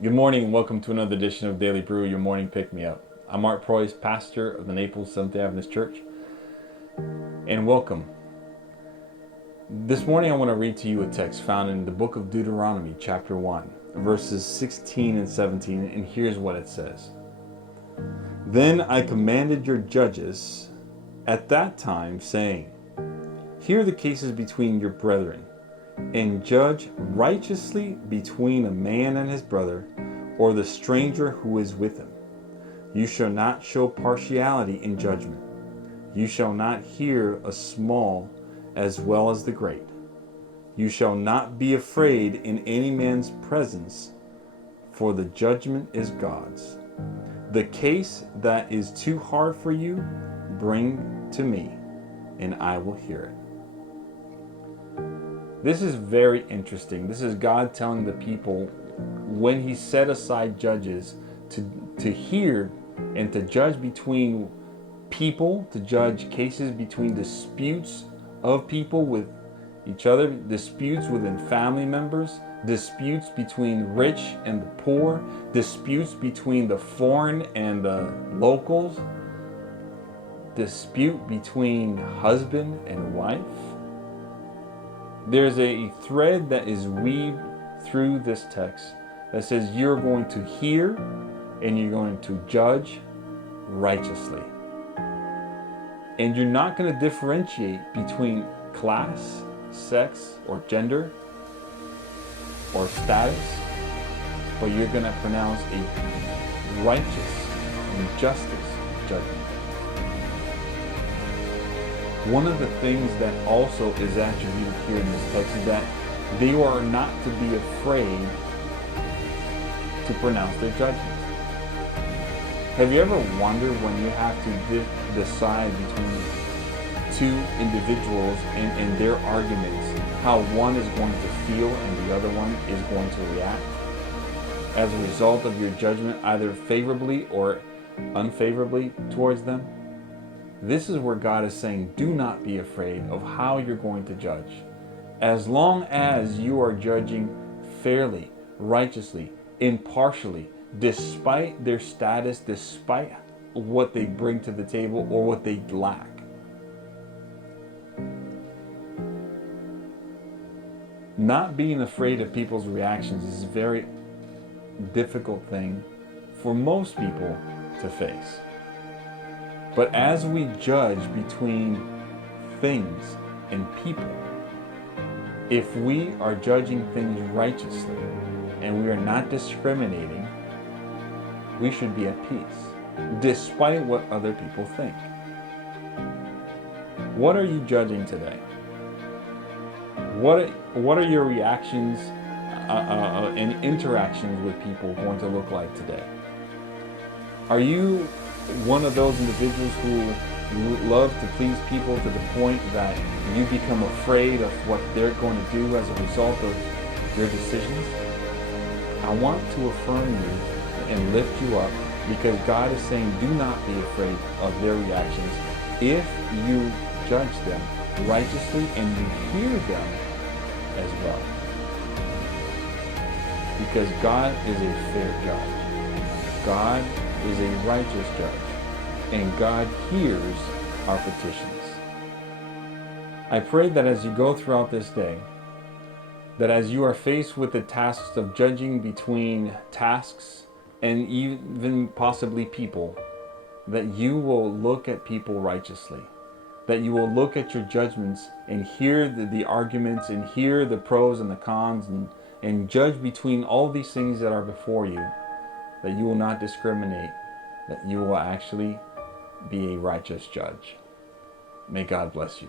Good morning and welcome to another edition of Daily Brew, your morning pick-me-up. I'm Art Proyce, pastor of the Naples SDA Adventist Church, and welcome. This morning I want to read to you a text found in the book of Deuteronomy, chapter 1, verses 16 and 17, and here's what it says. Then I commanded your judges at that time, saying, hear the cases between your brethren, and judge righteously between a man and his brother, or the stranger who is with him. You shall not show partiality in judgment. You shall not hear a small as well as the great. You shall not be afraid in any man's presence, for the judgment is God's. The case that is too hard for you, bring to me, and I will hear it. This is very interesting. This is God telling the people when he set aside judges to hear and to judge between people, to judge cases between disputes of people with each other, disputes within family members, disputes between rich and the poor, disputes between the foreign and the locals, dispute between husband and wife. There's a thread that is weaved through this text that says you're going to hear and you're going to judge righteously. And you're not going to differentiate between class, sex, or gender, or status, but you're going to pronounce a righteous and justice judgment. One of the things that also is attributed here in this text is that they are not to be afraid to pronounce their judgments. Have you ever wondered when you have to decide between two individuals and their arguments, how one is going to feel and the other one is going to react as a result of your judgment, either favorably or unfavorably towards them? This is where God is saying, do not be afraid of how you're going to judge. As long as you are judging fairly, righteously, impartially, despite their status, despite what they bring to the table or what they lack. Not being afraid of people's reactions is a very difficult thing for most people to face. But as we judge between things and people, if we are judging things righteously and we are not discriminating, we should be at peace, despite what other people think. What are you judging today? What are your reactions and interactions with people going to look like today? Are you one of those individuals who love to please people to the point that you become afraid of what they're going to do as a result of your decisions? I want to affirm you and lift you up because God is saying do not be afraid of their reactions if you judge them righteously and you hear them as well. Because God is a fair judge. God is a righteous judge, and God hears our petitions. I pray that as you go throughout this day, that as you are faced with the tasks of judging between tasks and even possibly people, that you will look at people righteously, that you will look at your judgments and hear the arguments and hear the pros and the cons and judge between all these things that are before you, that you will not discriminate, that you will actually be a righteous judge. May God bless you.